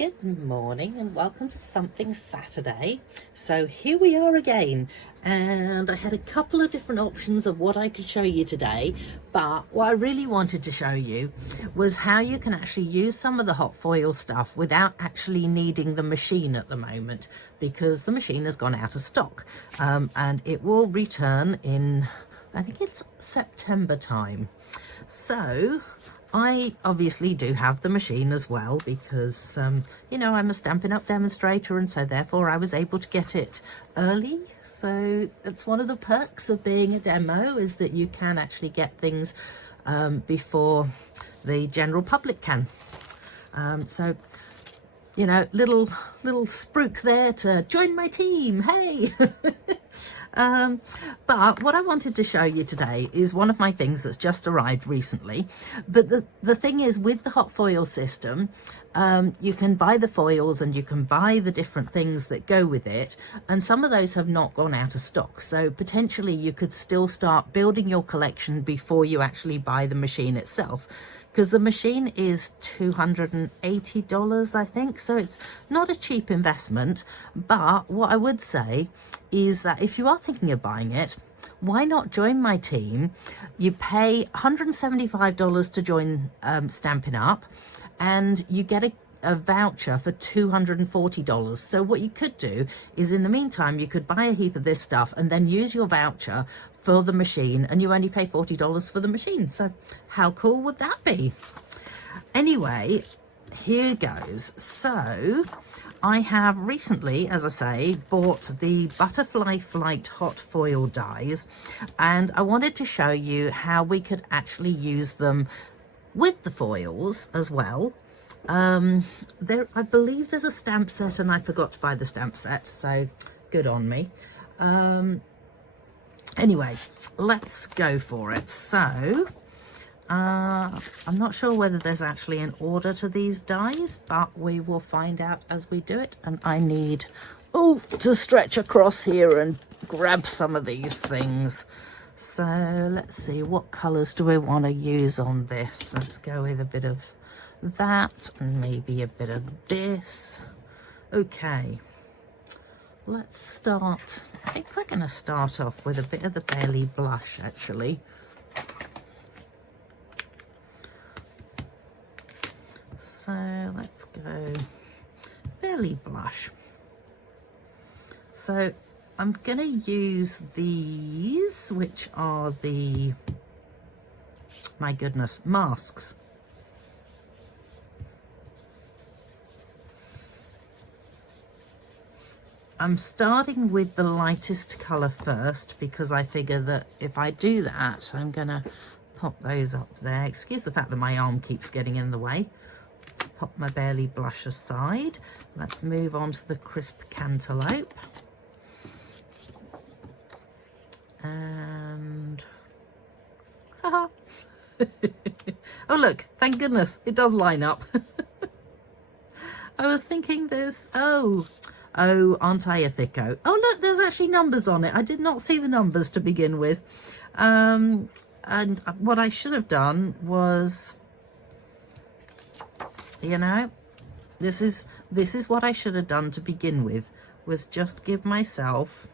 Good morning and welcome to Something Saturday. So here we are again, and I had a couple of different options of what I could show you today, but what I really wanted to show you was how you can actually use some of the hot foil stuff without actually needing the machine at the moment, because the machine has gone out of stock, and it will return in, I think it's September time. So I obviously do have the machine as well because, you know, I'm a Stampin' Up demonstrator, and so therefore I was able to get it early. So it's one of the perks of being a demo, is that you can actually get things before the general public can. So, you know, little spruik there to join my team, hey! But what I wanted to show you today is one of my things that's just arrived recently. But the thing is, with the hot foil system, you can buy the foils and you can buy the different things that go with it, and some of those have not gone out of stock, so potentially you could still start building your collection before you actually buy the machine itself, because the machine is $280, I think, so it's not a cheap investment. But what I would say is that if you are thinking of buying it, why not join my team? You pay $175 to join Stampin' Up, and you get a voucher for $240. So what you could do is, in the meantime, you could buy a heap of this stuff and then use your voucher for the machine, and you only pay $40 for the machine. So how cool would that be? Anyway, here goes. So I have recently, as I say, bought the Butterfly Flight hot foil dies, and I wanted to show you how we could actually use them with the foils as well. I believe there's a stamp set, and I forgot to buy the stamp set, so good on me. Anyway, let's go for it. So I'm not sure whether there's actually an order to these dies, but we will find out as we do it. And I need to stretch across here and grab some of these things. So let's see, what colours do we want to use on this? Let's go with a bit of that and maybe a bit of this. Okay, let's start. I think we're going to start off with a bit of the Barely Blush, actually. So let's go Barely Blush. So I'm going to use these, which are the, my goodness, masks. I'm starting with the lightest colour first, because I figure that if I do that, I'm going to pop those up there. Excuse the fact that my arm keeps getting in the way. Let's pop my Barely Blush aside. Let's move on to the Crisp Cantaloupe. And haha. Oh look, thank goodness it does line up. I was thinking there's oh, aren't I a thicko? Oh look, there's actually numbers on it. I did not see the numbers to begin with. And what I should have done was, you know, this is what I should have done to begin with, was just give myself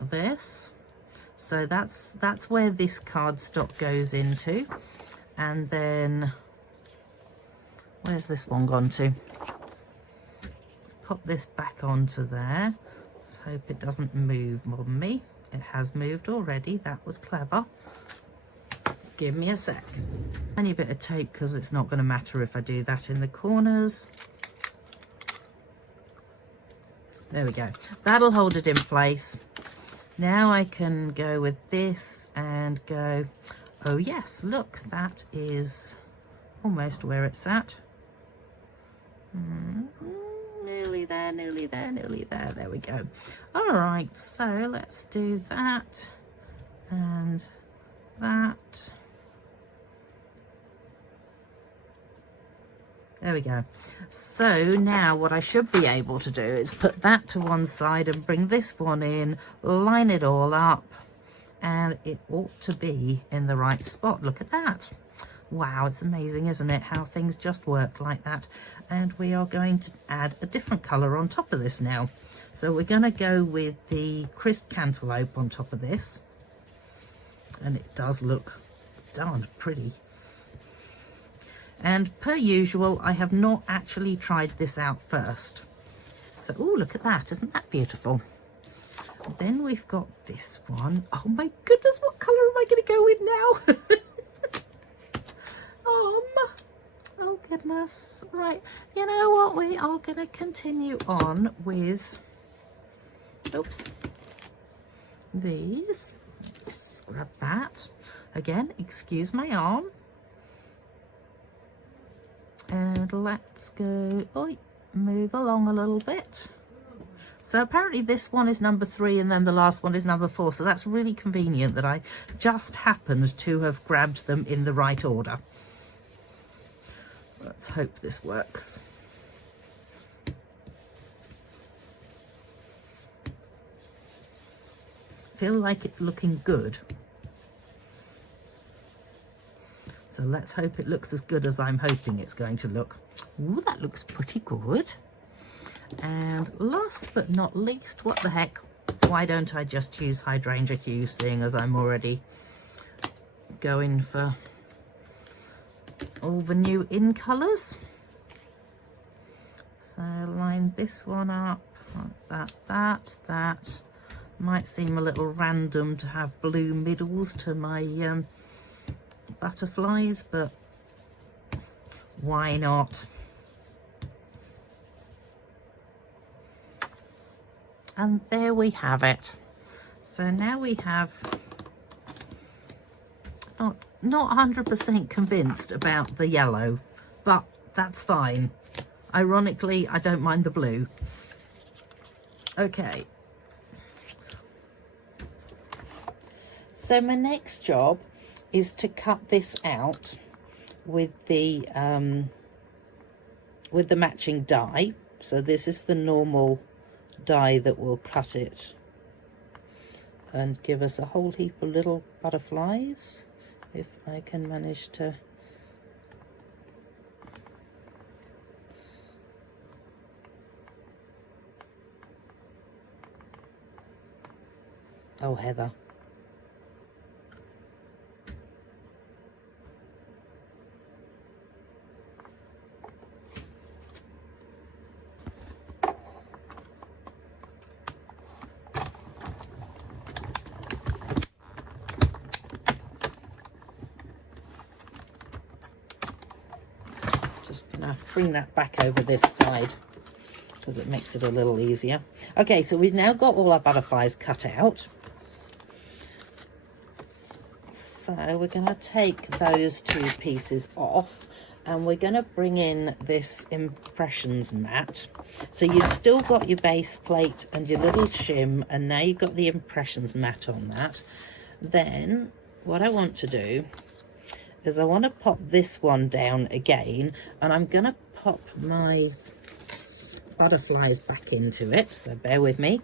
this. So that's where this cardstock goes into, and then where's this one gone to? Let's pop this back onto there. Let's hope it doesn't move on me. It has moved already. That was clever. Give me a sec. Tiny bit of tape, because it's not going to matter if I do that in the corners. There we go. That'll hold it in place. Now I can go with this and go, oh yes, look, that is almost where it's at. Nearly there, nearly there, nearly there. There we go. All right, so let's do that and that. There we go. So now what I should be able to do is put that to one side and bring this one in, line it all up, and it ought to be in the right spot. Look at that. Wow, it's amazing, isn't it, how things just work like that. And we are going to add a different colour on top of this now. So we're going to go with the crisp cantaloupe on top of this. And it does look darn pretty. And per usual, I have not actually tried this out first. So, oh, look at that. Isn't that beautiful? Then we've got this one. Oh my goodness, what colour am I going to go with now? Oh goodness. Right, you know what? We are going to continue on with, oops, these. Let's grab that. Again, excuse my arm. And let's go, move along a little bit. So apparently this one is number 3 and then the last one is number 4. So that's really convenient that I just happened to have grabbed them in the right order. Let's hope this works. Feel like it's looking good. So let's hope it looks as good as I'm hoping it's going to look. Ooh, that looks pretty good. And last but not least, what the heck, why don't I just use hydrangea hues, seeing as I'm already going for all the new in colours. So line this one up, like that. Might seem a little random to have blue middles to my butterflies, but why not? And there we have it. So now we have, not 100% convinced about the yellow, but that's fine. Ironically, I don't mind the blue. Okay. So my next job is to cut this out with the matching die. So this is the normal die that will cut it and give us a whole heap of little butterflies, if I can manage to. Oh, Heather. Just gonna bring that back over this side because it makes it a little easier. Okay, so we've now got all our butterflies cut out. So we're going to take those 2 pieces off and we're going to bring in this impressions mat. So you've still got your base plate and your little shim, and now you've got the impressions mat on that. Then what I want to do is I want to pop this one down again, and I'm going to pop my butterflies back into it, so bear with me.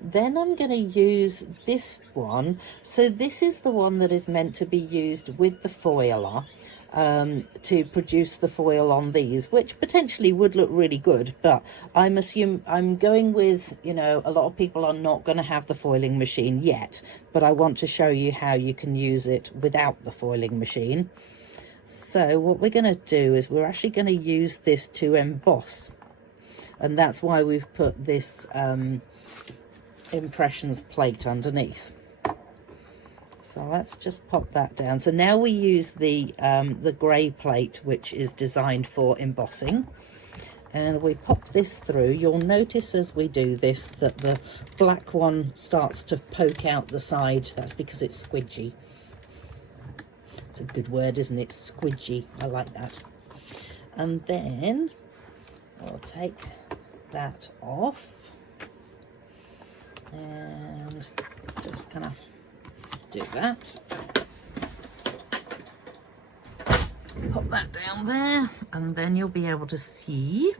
Then I'm going to use this one. So this is the one that is meant to be used with the foiler to produce the foil on these, which potentially would look really good, but I'm going with, you know, a lot of people are not going to have the foiling machine yet, but I want to show you how you can use it without the foiling machine. So what we're going to do is we're actually going to use this to emboss, and that's why we've put this impressions plate underneath. So let's just pop that down. So now we use the grey plate, which is designed for embossing, and we pop this through. You'll notice as we do this that the black one starts to poke out the side. That's because it's squidgy. It's a good word, isn't it? Squidgy. I like that. And then I'll take that off and just kind of do that. Pop that down there, and then you'll be able to see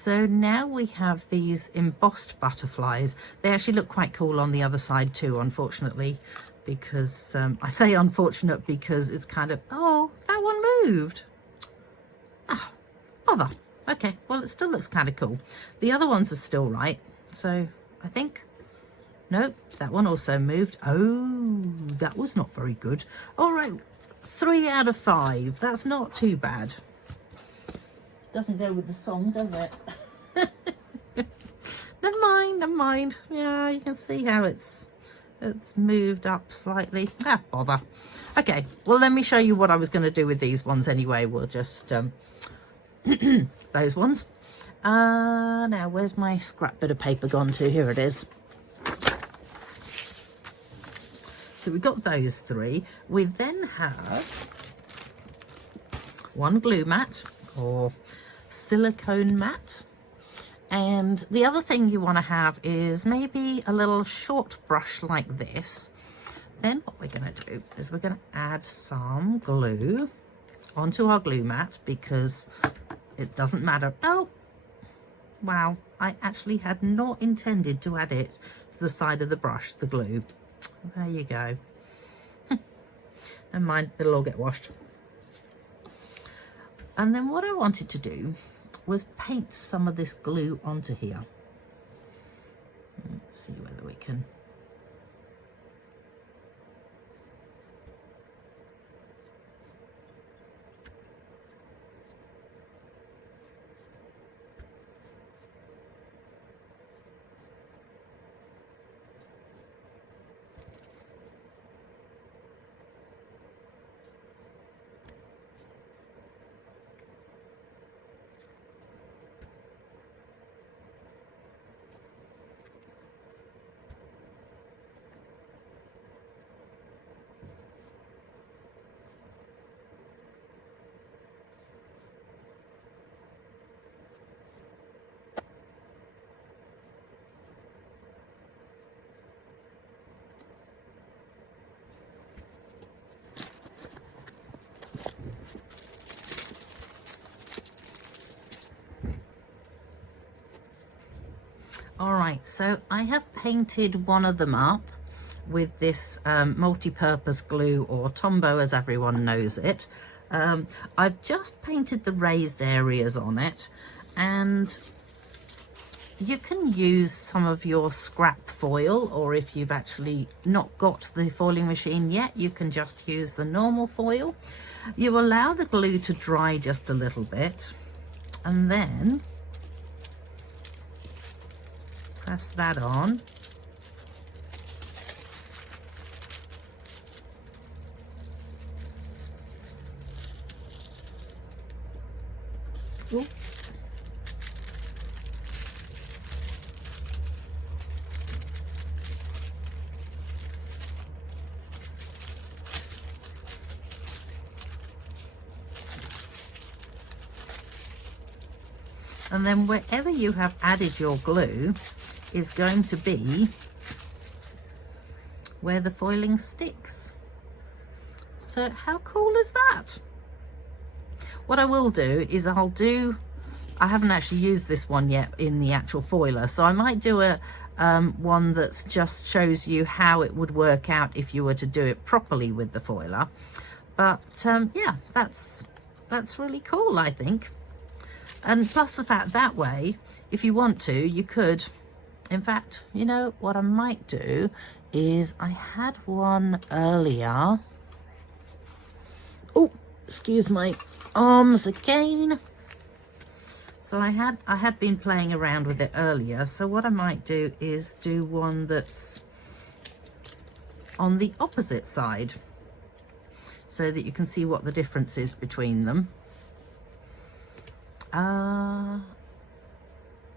So now we have these embossed butterflies. They actually look quite cool on the other side too, unfortunately, because I say unfortunate because it's kind of, oh, that one moved. Oh, bother. Okay, well, it still looks kind of cool. The other ones are still right. So I think, nope, that one also moved. Oh, that was not very good. All right, 3 out of 5. That's not too bad. Doesn't go with the song, does it? Never mind, never mind. Yeah, you can see how it's moved up slightly. Ah, bother. Okay, well, let me show you what I was going to do with these ones anyway. We'll just those ones. Now where's my scrap bit of paper gone to? Here it is. So we've got those 3. We then have one glue mat or silicone mat, and the other thing you want to have is maybe a little short brush like this. Then what we're going to do is we're going to add some glue onto our glue mat, because it doesn't matter. Oh wow, I actually had not intended to add it to the side of the brush, the glue. There you go. Never mind, it'll all get washed. And then what I wanted to do was paint some of this glue onto here. Let's see whether we can. All right, so I have painted one of them up with this multi-purpose glue, or Tombow as everyone knows it. I've just painted the raised areas on it, and you can use some of your scrap foil, or if you've actually not got the foiling machine yet, you can just use the normal foil. You allow the glue to dry just a little bit, and then press that on. Ooh. And then wherever you have added your glue is going to be where the foiling sticks. So how cool is that? What I will do is I haven't actually used this one yet in the actual foiler, so I might do a one that just shows you how it would work out if you were to do it properly with the foiler. But yeah, that's really cool, I think. And plus the fact that way, if you want to, you could, in fact, you know what I might do is I had one earlier. Oh, excuse my arms again. So I had been playing around with it earlier. So what I might do is do one that's on the opposite side, so that you can see what the difference is between them.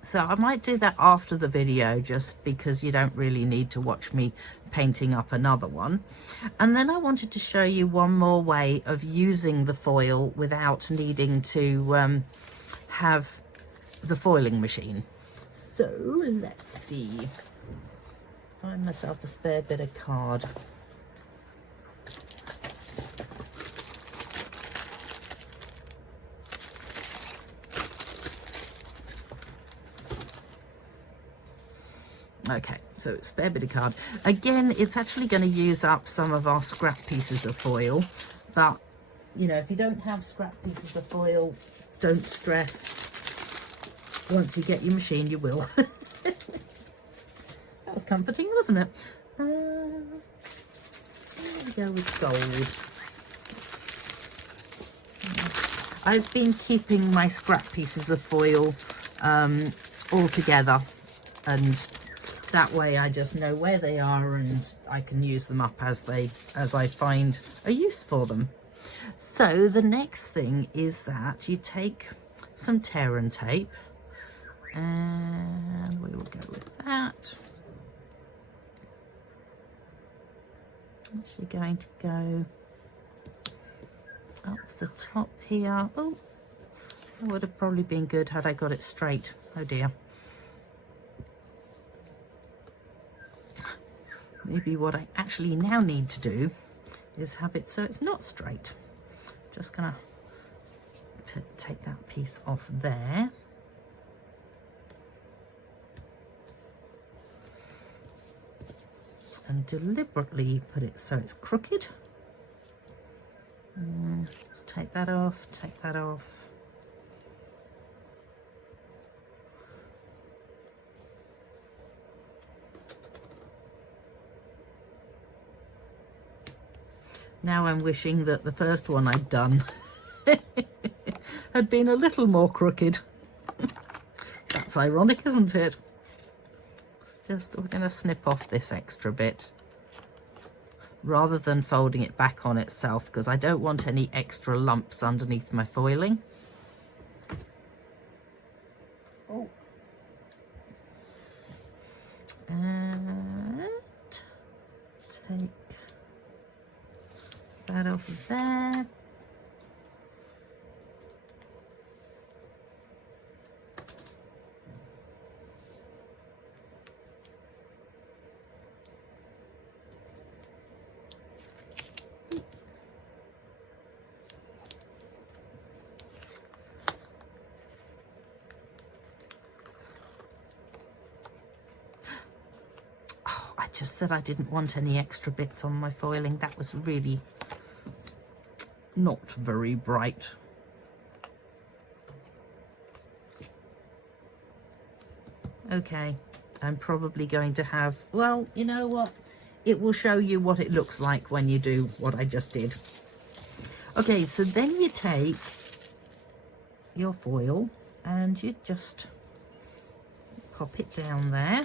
So I might do that after the video, just because you don't really need to watch me painting up another one. And then I wanted to show you one more way of using the foil without needing to have the foiling machine. So let's see, find myself a spare bit of card. Okay, so spare bit of card. Again, it's actually going to use up some of our scrap pieces of foil, but you know, if you don't have scrap pieces of foil, don't stress. Once you get your machine, you will. That was comforting, wasn't it? There we go with gold. I've been keeping my scrap pieces of foil all together, and that way I just know where they are and I can use them up as I find a use for them. So the next thing is that you take some tear and tape, and we will go with that. Actually going to go up the top here. Oh, that would have probably been good had I got it straight. Oh dear. Maybe what I actually now need to do is have it so it's not straight. Just gonna take that piece off there. And deliberately put it so it's crooked. Just take that off, take that off. Now I'm wishing that the first one I'd done had been a little more crooked. That's ironic, isn't it? We're going to snip off this extra bit rather than folding it back on itself, because I don't want any extra lumps underneath my foiling. Oh. And take that off of there. Just said I didn't want any extra bits on my foiling. That was really not very bright. Okay, I'm probably going to have, well, you know what? It will show you what it looks like when you do what I just did. Okay, so then you take your foil and you just pop it down there.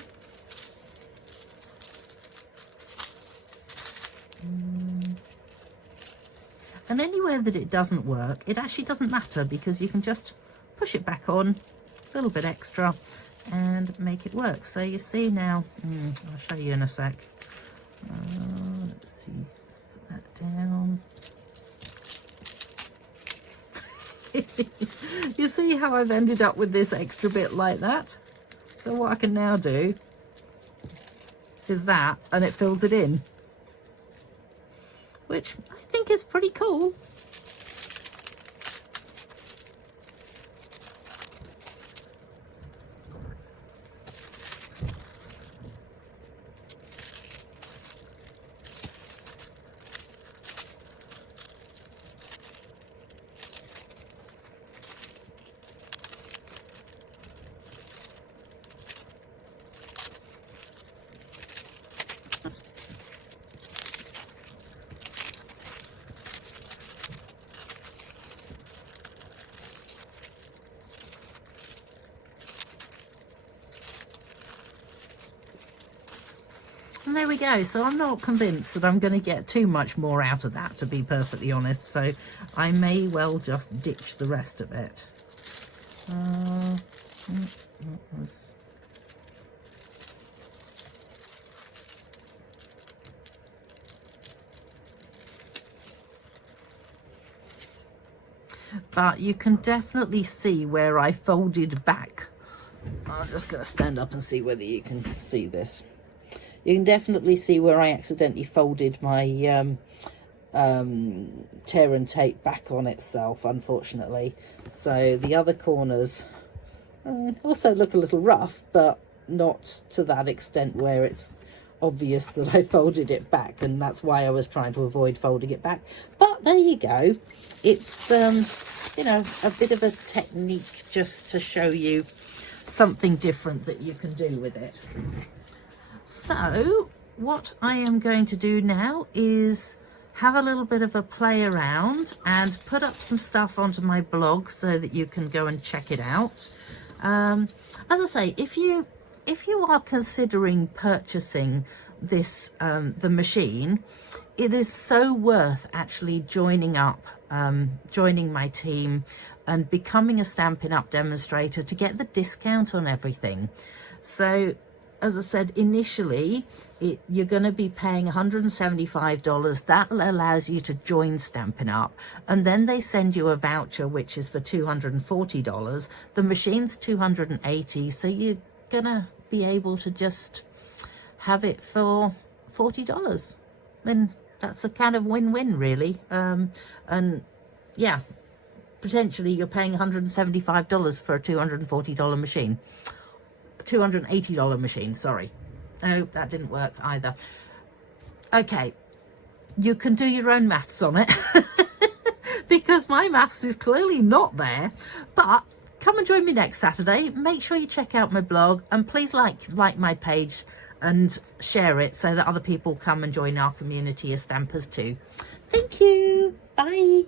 And anywhere that it doesn't work, it actually doesn't matter, because you can just push it back on a little bit extra and make it work. So you see now, I'll show you in a sec. Let's see, let's put that down. You see how I've ended up with this extra bit like that? So what I can now do is that, and it fills it in, which I think is pretty cool. And there we go. So I'm not convinced that I'm going to get too much more out of that, to be perfectly honest. So I may well just ditch the rest of it. But you can definitely see where I folded back. I'm just going to stand up and see whether you can see this. You can definitely see where I accidentally folded my tear and tape back on itself, unfortunately. So the other corners also look a little rough, but not to that extent where it's obvious that I folded it back, and that's why I was trying to avoid folding it back. But there you go. It's you know, a bit of a technique just to show you something different that you can do with it. So what I am going to do now is have a little bit of a play around and put up some stuff onto my blog so that you can go and check it out. As I say, if you are considering purchasing this the machine, it is so worth actually joining my team and becoming a Stampin' Up demonstrator to get the discount on everything. So as I said initially, you're going to be paying $175. That allows you to join Stampin' Up, and then they send you a voucher which is for $240. The machine's $280, so you're gonna be able to just have it for $40. Then that's a kind of win-win, really. And yeah, potentially you're paying $175 for a $240 machine. $280 machine, sorry. No, that didn't work either. Okay, you can do your own maths on it because my maths is clearly not there. But come and join me next Saturday. Make sure you check out my blog, and please like my page and share it so that other people come and join our community as stampers too. Thank you. Bye.